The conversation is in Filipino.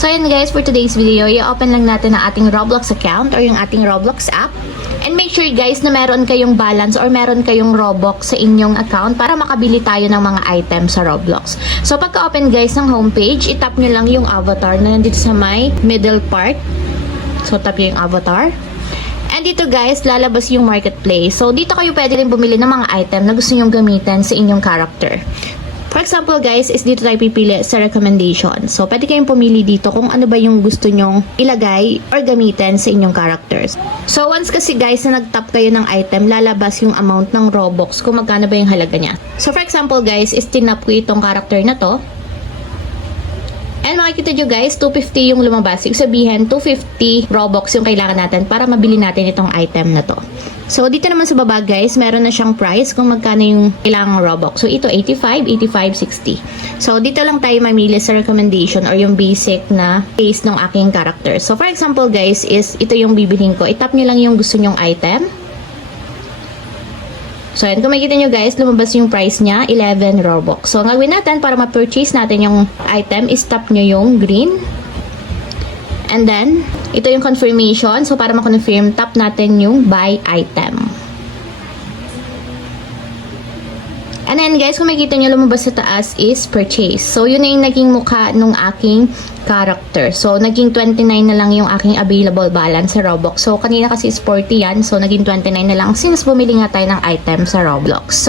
So yun guys, for today's video, i-open lang natin ang ating Roblox account or yung ating Roblox app. And make sure guys na meron kayong balance or meron kayong Robux sa inyong account para makabili tayo ng mga items sa Roblox. So pagka-open guys ng homepage, itap nyo lang yung avatar na nandito sa may middle part. So tap nyo yung avatar. And dito guys, lalabas yung marketplace. So dito kayo pwede rin bumili ng mga item na gusto nyong gamitin sa inyong character. For example guys, is dito tayo pipili sa recommendation. So pwede kayong pumili dito kung ano ba yung gusto nyong ilagay or gamitin sa inyong characters. So once kasi guys na nag-tap kayo ng item, lalabas yung amount ng Robux kung magkano ba yung halaga niya. So for example guys, is tinap ko itong character na to. And makikita nyo guys, 250 yung lumabas. Ibig sabihin, 250 Robux yung kailangan natin para mabili natin itong item na to. So, dito naman sa baba guys, meron na siyang price kung magkano yung kailangang Robux. So, ito 85, 85, 60. So, dito lang tayo mamili sa recommendation or yung basic na base ng aking character. So, for example guys, is ito yung bibilhin ko. Itap nyo lang yung gusto nyong item. So, yan. Kung makikita nyo guys, lumabas yung price niya, 11 Robux. So, ang gagawin natin para ma-purchase natin yung item, is tap nyo yung green. And then, ito yung confirmation. So, para ma-confirm, tap natin yung buy item. And then, guys, kung makikita nyo, lumabas sa taas is purchase. So, yun na yung naging mukha nung aking character. So, naging 29 na lang yung aking available balance sa Roblox. So, kanina kasi is 40 yan. So, naging 29 na lang since bumili nga tayo ng item sa Roblox. So,